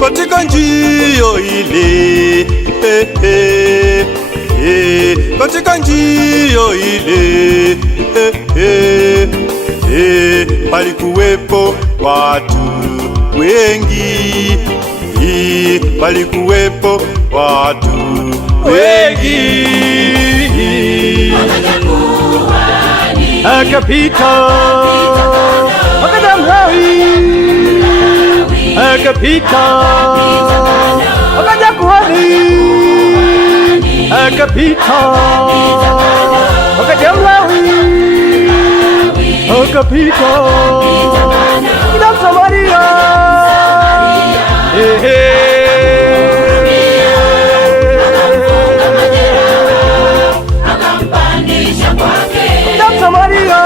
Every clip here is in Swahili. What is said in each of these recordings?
Katika njia ile, katika njia ile, palikuwepo watu wengi, palikuwepo watu wengi. Akapita Mlawi, akapita akaja kuhani, akapita akaja Mlawi, akapita ila Msamaria, akampandisha kwake ila Msamaria.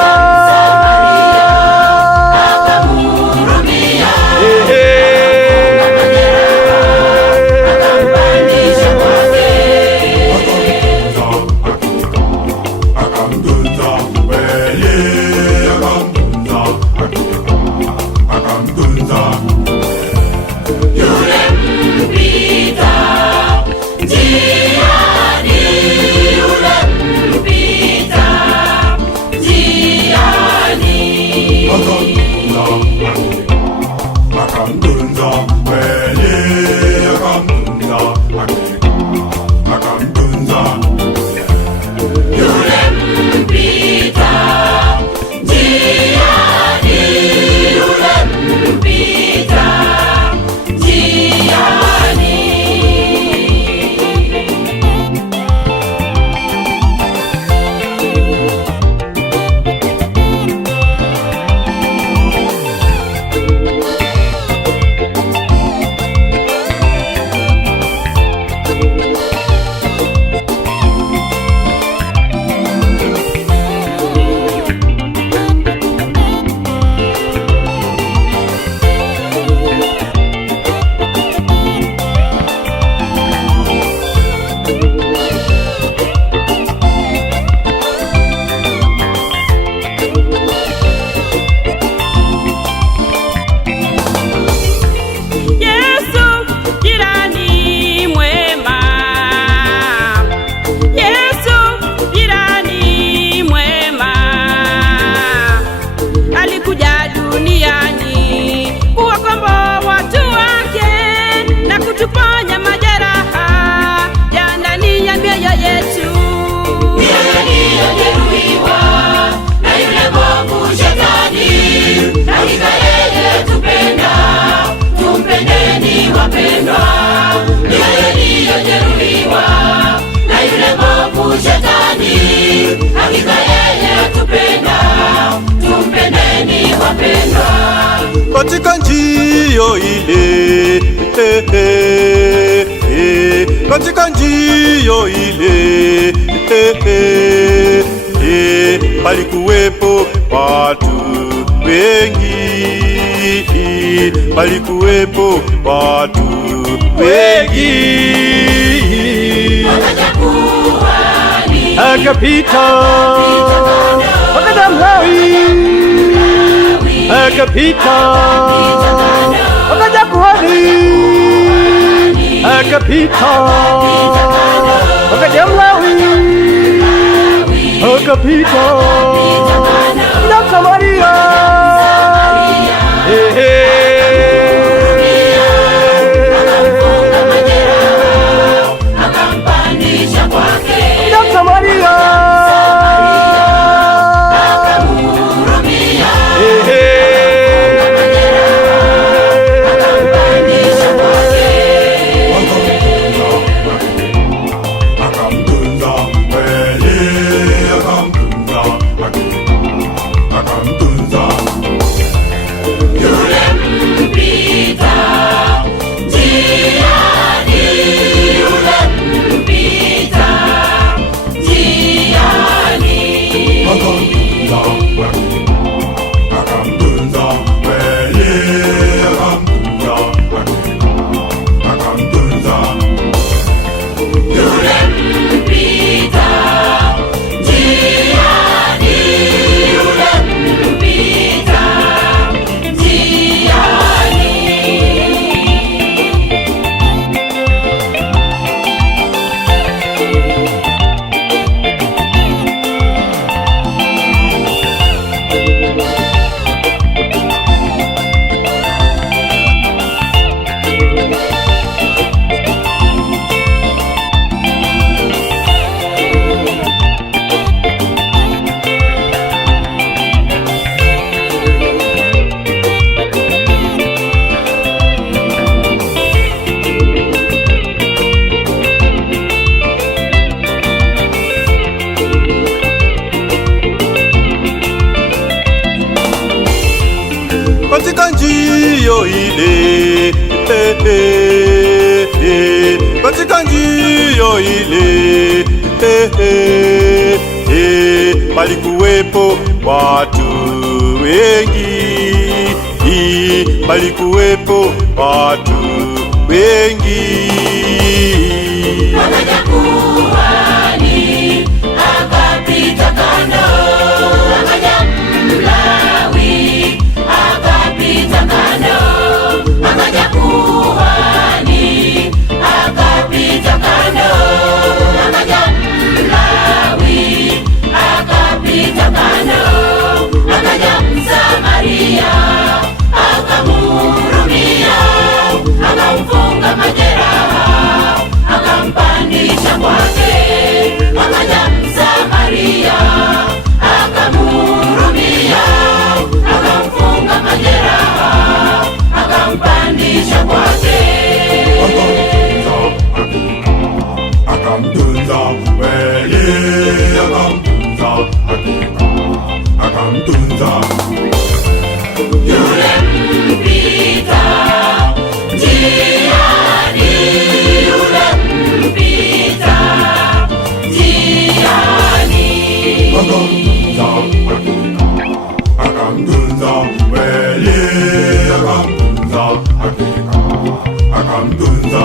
Katika njia ile, katika njia ile, palikuwepo watu wengi, palikuwepo watu wengi. Akapita akaja Mlawi, akapita akaja kuhani, akapita, akaja Mlawi akapita na Samaria, akampandisha kwake na Samaria, akamhurumia, katika njia ile, katika njia ile, palikuwepo watu wengi, palikuwepo watu wengi. akaja kuhani, akapita kando, akaja Mlawi, akapita kando, akaja kuhani, akapita kando, akaja Mlawi, akapita kando, akaja Msamaria, akamhurumia, akamfunga majeraha, akampandisha kwake, akaja Msamaria, akamhurumia, akamfunga majeraha, akampandisha kwake, Akamtunza kweli, akamtunza yule mpita njiani, yule mpita njiani, akamtunza kweli, akamtunza